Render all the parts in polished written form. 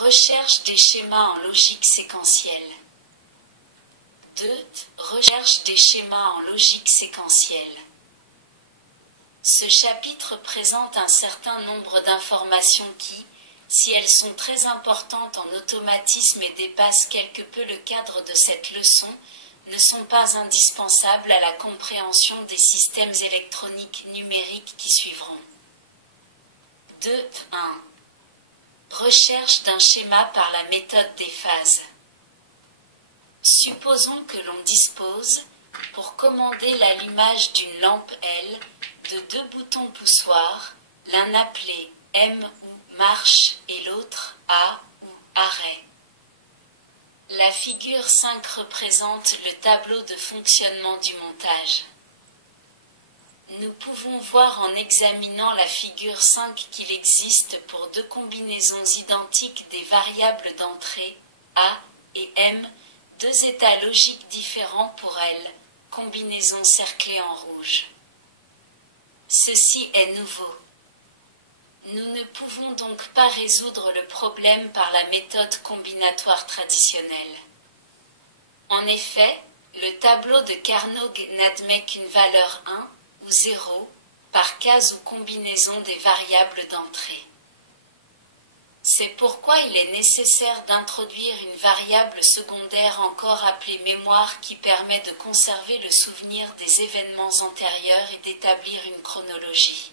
Recherche des schémas en logique séquentielle. 2. Recherche des schémas en logique séquentielle. Ce chapitre présente un certain nombre d'informations qui, si elles sont très importantes en automatisme et dépassent quelque peu le cadre de cette leçon, ne sont pas indispensables à la compréhension des systèmes électroniques numériques qui suivront. 2.1. Recherche d'un schéma par la méthode des phases. Supposons que l'on dispose, pour commander l'allumage d'une lampe L, de deux boutons poussoirs, l'un appelé M ou marche et l'autre A ou arrêt. La figure 5 représente le tableau de fonctionnement du montage. Nous pouvons voir en examinant la figure 5 qu'il existe pour deux combinaisons identiques des variables d'entrée, A et M, deux états logiques différents pour elles, combinaison cerclée en rouge. Ceci est nouveau. Nous ne pouvons donc pas résoudre le problème par la méthode combinatoire traditionnelle. En effet, le tableau de Carnot n'admet qu'une valeur 1 ou 0 par case ou combinaison des variables d'entrée. C'est pourquoi il est nécessaire d'introduire une variable secondaire encore appelée mémoire qui permet de conserver le souvenir des événements antérieurs et d'établir une chronologie.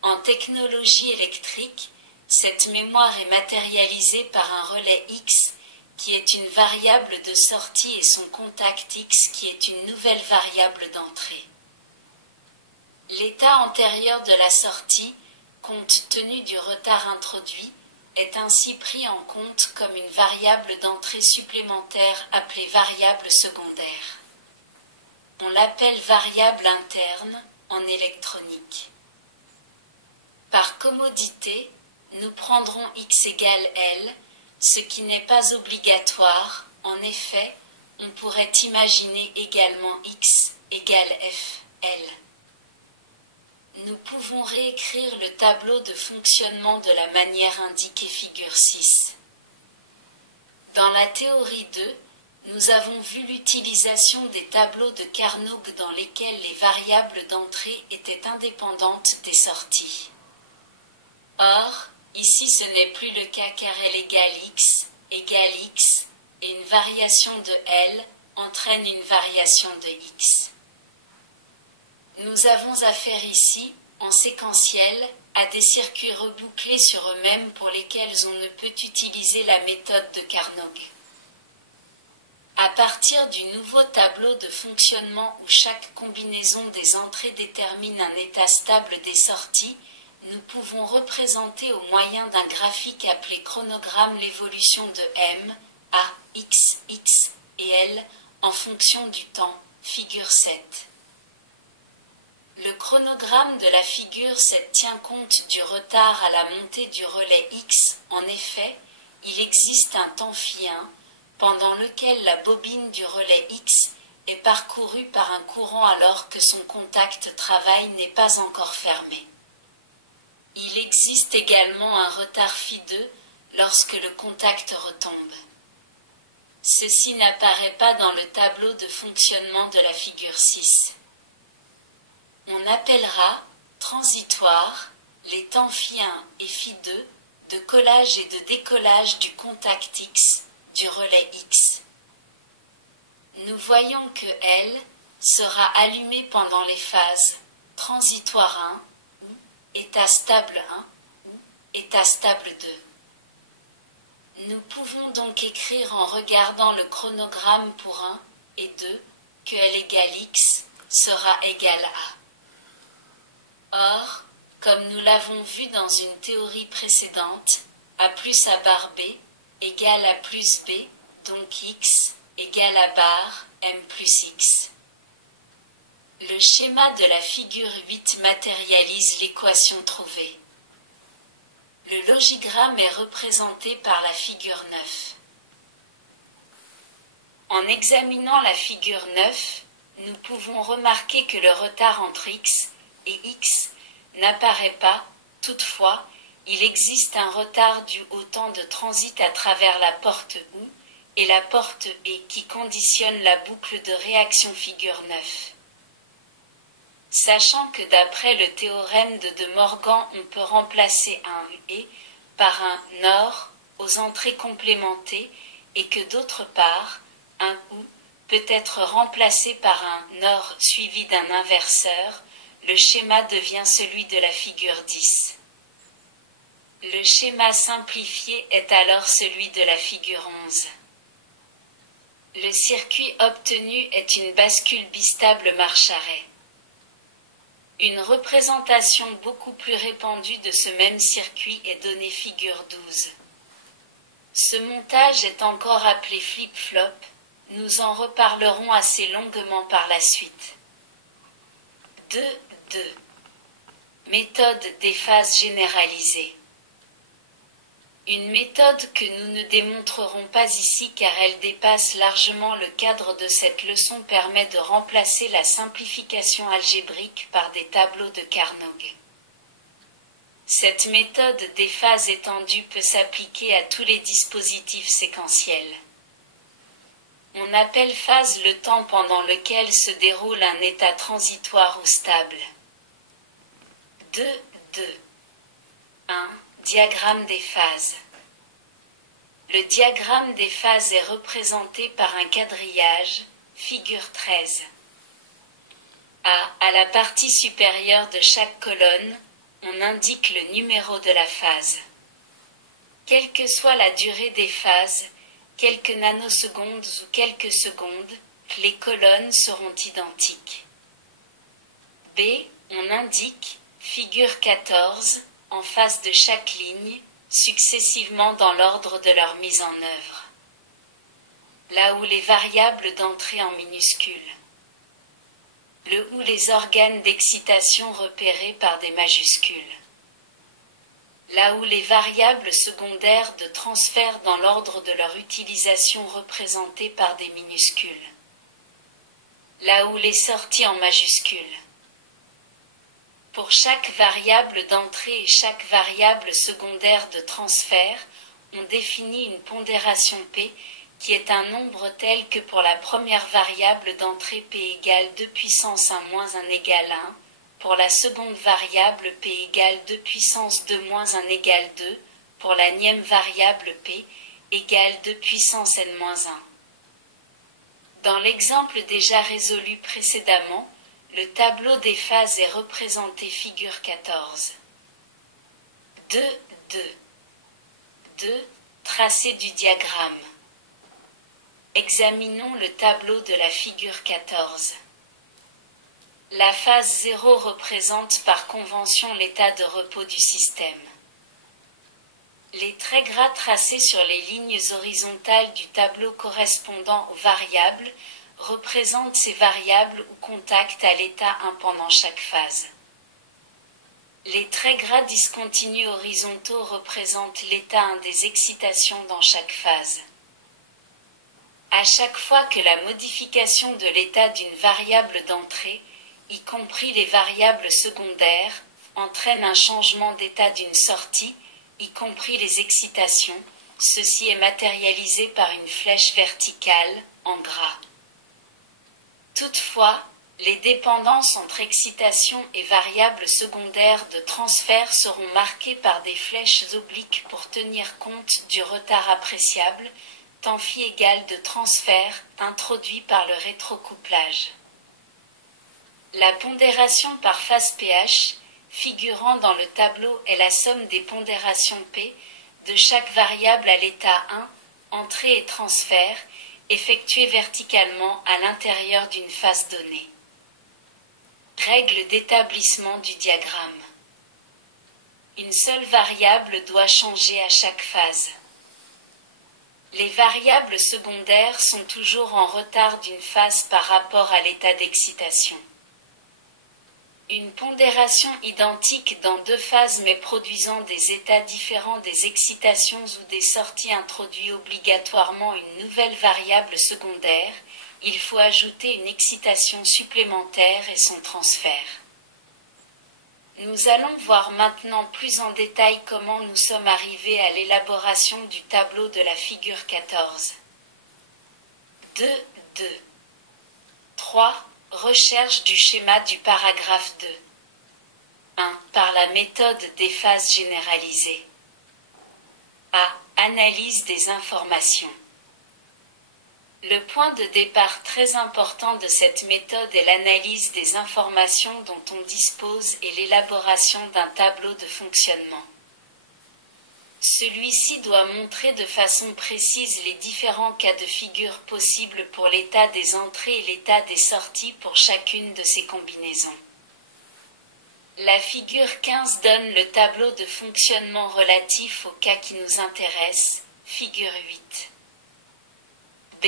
En technologie électrique, cette mémoire est matérialisée par un relais X qui est une variable de sortie et son contact X qui est une nouvelle variable d'entrée. L'état antérieur de la sortie, compte tenu du retard introduit, est ainsi pris en compte comme une variable d'entrée supplémentaire appelée variable secondaire. On l'appelle variable interne en électronique. Par commodité, nous prendrons x égale L, ce qui n'est pas obligatoire. En effet, on pourrait imaginer également x égale F, L. Nous pouvons réécrire le tableau de fonctionnement de la manière indiquée figure 6. Dans la théorie 2, nous avons vu l'utilisation des tableaux de Carnot dans lesquels les variables d'entrée étaient indépendantes des sorties. Or, ici ce n'est plus le cas car L égale x, et une variation de L entraîne une variation de x. Nous avons affaire ici, en séquentiel, à des circuits rebouclés sur eux-mêmes pour lesquels on ne peut utiliser la méthode de Carnot. À partir du nouveau tableau de fonctionnement où chaque combinaison des entrées détermine un état stable des sorties, nous pouvons représenter au moyen d'un graphique appelé chronogramme l'évolution de M, A, X, et L en fonction du temps, figure 7. Le chronogramme de la figure 7 tient compte du retard à la montée du relais X. En effet, il existe un temps φ1 pendant lequel la bobine du relais X est parcourue par un courant alors que son contact travail n'est pas encore fermé. Il existe également un retard φ2 lorsque le contact retombe. Ceci n'apparaît pas dans le tableau de fonctionnement de la figure 6. On appellera transitoire les temps φ1 et φ2 de collage et de décollage du contact X du relais X. Nous voyons que L sera allumé pendant les phases transitoire 1 ou état stable 1 ou état stable 2. Nous pouvons donc écrire en regardant le chronogramme pour 1 et 2 que L égale X sera égal à. Or, comme nous l'avons vu dans une théorie précédente, A plus A bar B égale A plus B, donc X égale A bar M plus X. Le schéma de la figure 8 matérialise l'équation trouvée. Le logigramme est représenté par la figure 9. En examinant la figure 9, nous pouvons remarquer que le retard entre X et X n'apparaît pas. Toutefois, il existe un retard dû au temps de transit à travers la porte OU et la porte B qui conditionne la boucle de réaction figure 9. Sachant que d'après le théorème de Morgan on peut remplacer un et par un OR aux entrées complémentées et que d'autre part, un OU peut être remplacé par un OR suivi d'un inverseur, le schéma devient celui de la figure 10. Le schéma simplifié est alors celui de la figure 11. Le circuit obtenu est une bascule bistable marche-arrêt. Une représentation beaucoup plus répandue de ce même circuit est donnée figure 12. Ce montage est encore appelé flip-flop, nous en reparlerons assez longuement par la suite. 2. Méthode des phases généralisées. Une méthode que nous ne démontrerons pas ici car elle dépasse largement le cadre de cette leçon permet de remplacer la simplification algébrique par des tableaux de Carnot. Cette méthode des phases étendues peut s'appliquer à tous les dispositifs séquentiels. On appelle phase le temps pendant lequel se déroule un état transitoire ou stable. 1. Diagramme des phases. Le diagramme des phases est représenté par un quadrillage, figure 13. À la partie supérieure de chaque colonne, on indique le numéro de la phase. Quelle que soit la durée des phases, quelques nanosecondes ou quelques secondes, les colonnes seront identiques. B. On indique, figure 14, en face de chaque ligne, successivement dans l'ordre de leur mise en œuvre. Là où les variables d'entrée en minuscules. Le ou les organes d'excitation repérés par des majuscules. Là où les variables secondaires de transfert dans l'ordre de leur utilisation représentées par des minuscules. Là où les sorties en majuscules. Pour chaque variable d'entrée et chaque variable secondaire de transfert, on définit une pondération P, qui est un nombre tel que pour la première variable d'entrée P égale 2 puissance 1 moins 1 égale 1, pour la seconde variable P égale 2 puissance 2 moins 1 égale 2, pour la nième variable P égale 2 puissance n moins 1. Dans l'exemple déjà résolu précédemment, le tableau des phases est représenté figure 14. 2. Tracé du diagramme. Examinons le tableau de la figure 14. La phase 0 représente par convention l'état de repos du système. Les traits gras tracés sur les lignes horizontales du tableau correspondant aux variables représentent ces variables ou contacts à l'état 1 pendant chaque phase. Les traits gras discontinus horizontaux représentent l'état 1 des excitations dans chaque phase. À chaque fois que la modification de l'état d'une variable d'entrée, y compris les variables secondaires, entraîne un changement d'état d'une sortie, y compris les excitations, ceci est matérialisé par une flèche verticale, en gras. Toutefois, les dépendances entre excitation et variables secondaires de transfert seront marquées par des flèches obliques pour tenir compte du retard appréciable, temps phi égal de transfert, introduit par le rétrocouplage. La pondération par phase pH, figurant dans le tableau, est la somme des pondérations P de chaque variable à l'état 1, entrée et transfert, effectuée verticalement à l'intérieur d'une phase donnée. Règle d'établissement du diagramme. Une seule variable doit changer à chaque phase. Les variables secondaires sont toujours en retard d'une phase par rapport à l'état d'excitation. Une pondération identique dans deux phases mais produisant des états différents des excitations ou des sorties introduit obligatoirement une nouvelle variable secondaire, il faut ajouter une excitation supplémentaire et son transfert. Nous allons voir maintenant plus en détail comment nous sommes arrivés à l'élaboration du tableau de la figure 14. 2. 3. Recherche du schéma du paragraphe 2. 1. Par la méthode des phases généralisées. A. Analyse des informations. Le point de départ très important de cette méthode est l'analyse des informations dont on dispose et l'élaboration d'un tableau de fonctionnement. Celui-ci doit montrer de façon précise les différents cas de figure possibles pour l'état des entrées et l'état des sorties pour chacune de ces combinaisons. La figure 15 donne le tableau de fonctionnement relatif au cas qui nous intéresse, figure 8. B.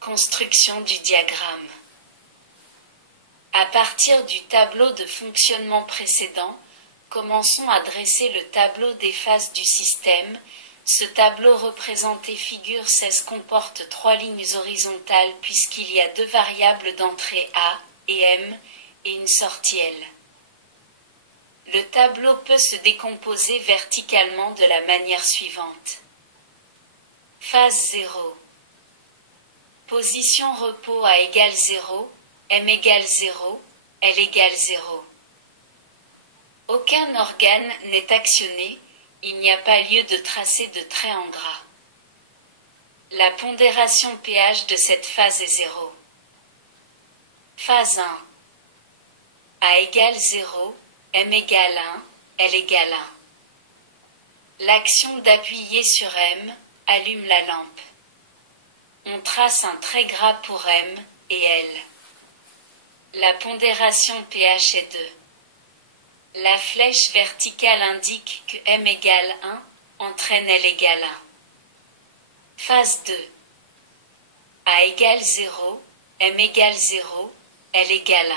Construction du diagramme. À partir du tableau de fonctionnement précédent, commençons à dresser le tableau des phases du système. Ce tableau représenté figure 16 comporte 3 lignes horizontales puisqu'il y a 2 variables d'entrée A et M et une sortie L. Le tableau peut se décomposer verticalement de la manière suivante. Phase 0. Position repos A égale 0, M égale 0, L égale 0. Aucun organe n'est actionné, il n'y a pas lieu de tracer de trait en gras. La pondération pH de cette phase est 0. Phase 1. A égale 0, M égale 1, L égale 1. L'action d'appuyer sur M allume la lampe. On trace un trait gras pour M et L. La pondération pH est 2. La flèche verticale indique que M égale 1 entraîne L égale 1. Phase 2. A égale 0, M égale 0, L égale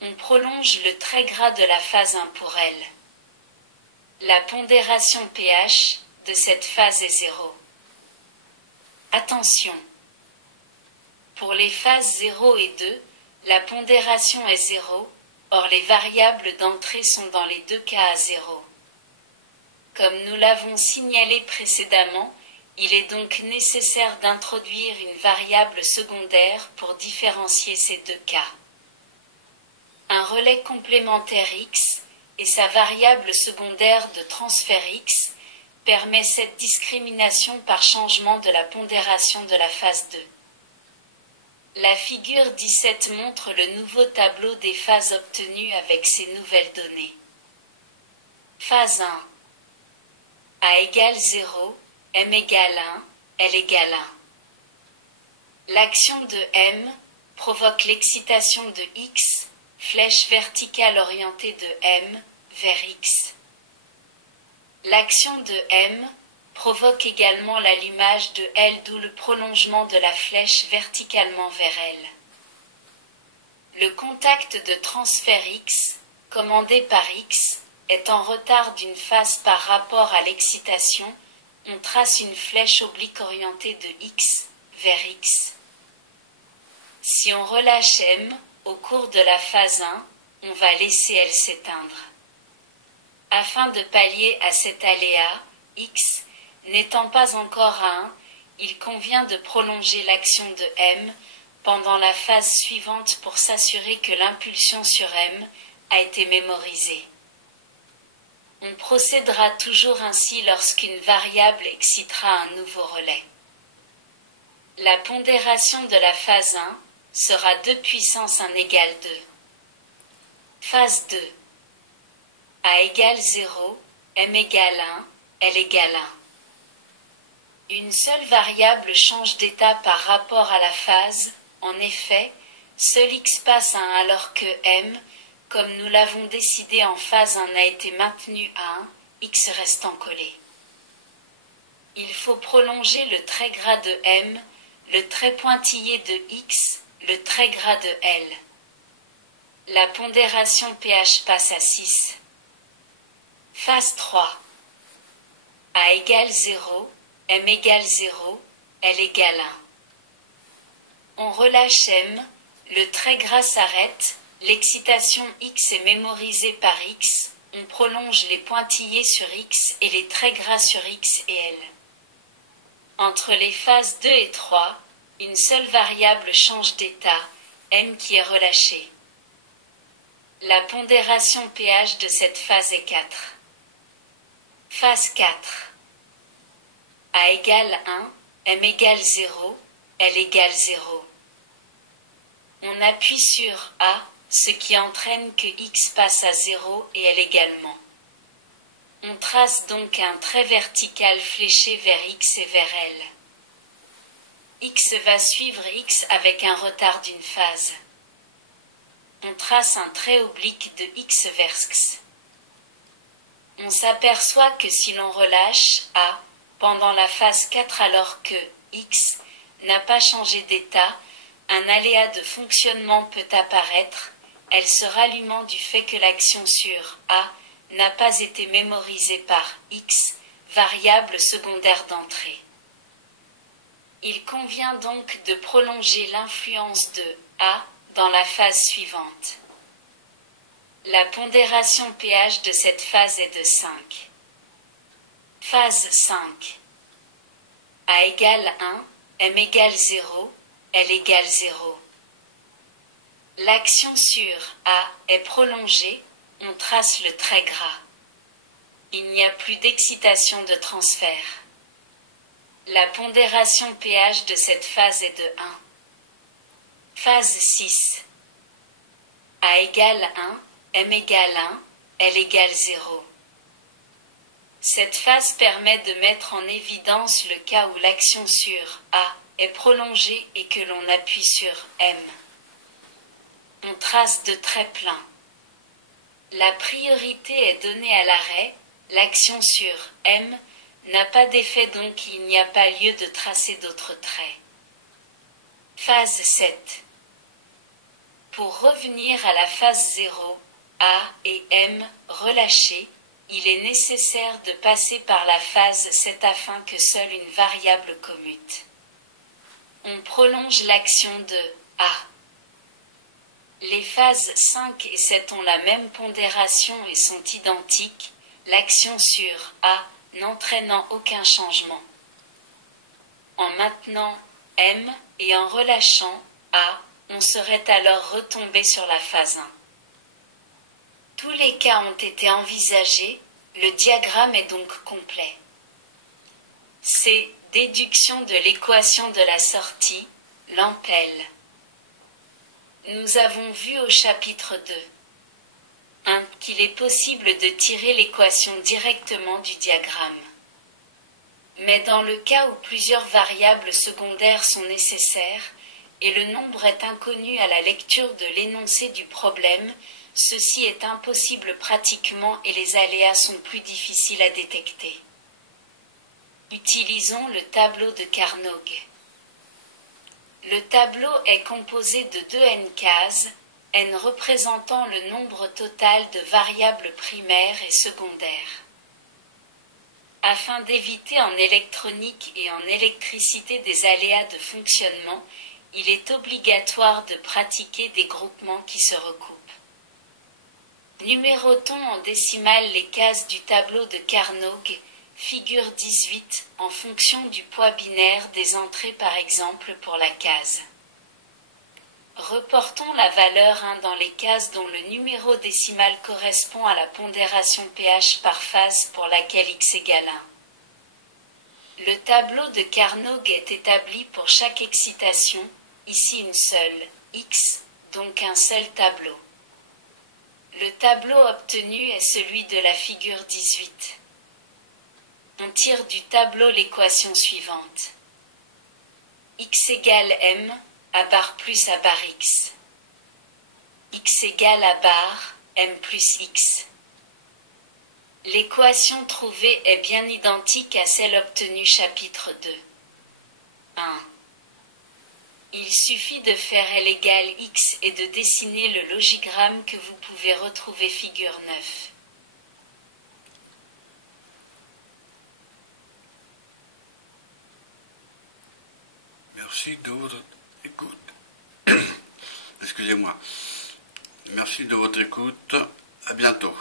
1. On prolonge le trait gras de la phase 1 pour L. La pondération pH de cette phase est 0. Attention! Pour les phases 0 et 2, la pondération est 0, or les variables d'entrée sont dans les deux cas à 0. Comme nous l'avons signalé précédemment, il est donc nécessaire d'introduire une variable secondaire pour différencier ces deux cas. Un relais complémentaire x et sa variable secondaire de transfert x permet cette discrimination par changement de la pondération de la phase 2. La figure 17 montre le nouveau tableau des phases obtenues avec ces nouvelles données. Phase 1. A égale 0, M égale 1, L égale 1. L'action de M provoque l'excitation de X, flèche verticale orientée de M vers X. L'action de M provoque également l'allumage de L, d'où le prolongement de la flèche verticalement vers L. Le contact de transfert X, commandé par X, est en retard d'une phase par rapport à l'excitation. On trace une flèche oblique orientée de X vers X. Si on relâche M au cours de la phase 1, on va laisser L s'éteindre. Afin de pallier à cet aléa, X n'étant pas encore à 1, il convient de prolonger l'action de M pendant la phase suivante pour s'assurer que l'impulsion sur M a été mémorisée. On procédera toujours ainsi lorsqu'une variable excitera un nouveau relais. La pondération de la phase 1 sera 2 puissance 1 égale 2. Phase 2. A égale 0, M égale 1, L égale 1. Une seule variable change d'état par rapport à la phase. En effet, seul X passe à 1 alors que M, comme nous l'avons décidé en phase 1, a été maintenu à 1, X restant collé. Il faut prolonger le trait gras de M, le trait pointillé de X, le trait gras de L. La pondération pH passe à 6. Phase 3. A égale 0, M égale 0, L égale 1. On relâche M, le trait gras s'arrête, L'excitation x est mémorisée par x, on prolonge les pointillés sur x et les traits gras sur x et L. Entre les phases 2 et 3, une seule variable change d'état, m qui est relâchée. La pondération pH de cette phase est 4. Phase 4. A égale 1, m égale 0, L égale 0. On appuie sur A, ce qui entraîne que x passe à 0 et L également. On trace donc un trait vertical fléché vers x et vers L. X va suivre x avec un retard d'une phase. On trace un trait oblique de x vers x. On s'aperçoit que si l'on relâche A pendant la phase 4 alors que x n'a pas changé d'état, un aléa de fonctionnement peut apparaître, elle se rallumant du fait que l'action sur A n'a pas été mémorisée par x, variable secondaire d'entrée. Il convient donc de prolonger l'influence de A dans la phase suivante. La pondération pH de cette phase est de 5. Phase 5. A égale 1, m égale 0, L égale 0. L'action sur A est prolongée, on trace le trait gras. Il n'y a plus d'excitation de transfert. La pondération pH de cette phase est de 1. Phase 6. A égale 1, m égale 1, L égale 0. Cette phase permet de mettre en évidence le cas où l'action sur A est prolongée et que l'on appuie sur M. On trace de traits pleins. La priorité est donnée à l'arrêt, l'action sur M n'a pas d'effet donc il n'y a pas lieu de tracer d'autres traits. Phase 7. Pour revenir à la phase 0, A et M relâchés, il est nécessaire de passer par la phase 7 afin que seule une variable commute. On prolonge l'action de A. Les phases 5 et 7 ont la même pondération et sont identiques, l'action sur A n'entraînant aucun changement. En maintenant M et en relâchant A, on serait alors retombé sur la phase 1. Tous les cas ont été envisagés, le diagramme est donc complet. C'est déduction de l'équation de la sortie, Lampel. Nous avons vu au chapitre 2 1 qu'il est possible de tirer l'équation directement du diagramme. Mais dans le cas où plusieurs variables secondaires sont nécessaires, et le nombre est inconnu à la lecture de l'énoncé du problème, ceci est impossible pratiquement et les aléas sont plus difficiles à détecter. Utilisons le tableau de Carnot. Le tableau est composé de 2 n cases, n représentant le nombre total de variables primaires et secondaires. Afin d'éviter en électronique et en électricité des aléas de fonctionnement, il est obligatoire de pratiquer des groupements qui se recoupent. Numérotons en décimales les cases du tableau de Carnot, figure 18, en fonction du poids binaire des entrées par exemple pour la case. Reportons la valeur 1 dans les cases dont le numéro décimal correspond à la pondération pH par phase pour laquelle x égale 1. Le tableau de Carnot est établi pour chaque excitation, ici une seule, x, donc un seul tableau. Le tableau obtenu est celui de la figure 18. On tire du tableau l'équation suivante. X égale M, A bar plus A bar X. X égale A bar, M plus X. L'équation trouvée est bien identique à celle obtenue chapitre 2. 1. Il suffit de faire L égale X et de dessiner le logigramme que vous pouvez retrouver figure 9. Merci, d'autres écoute. Excusez-moi. Merci de votre écoute. À bientôt.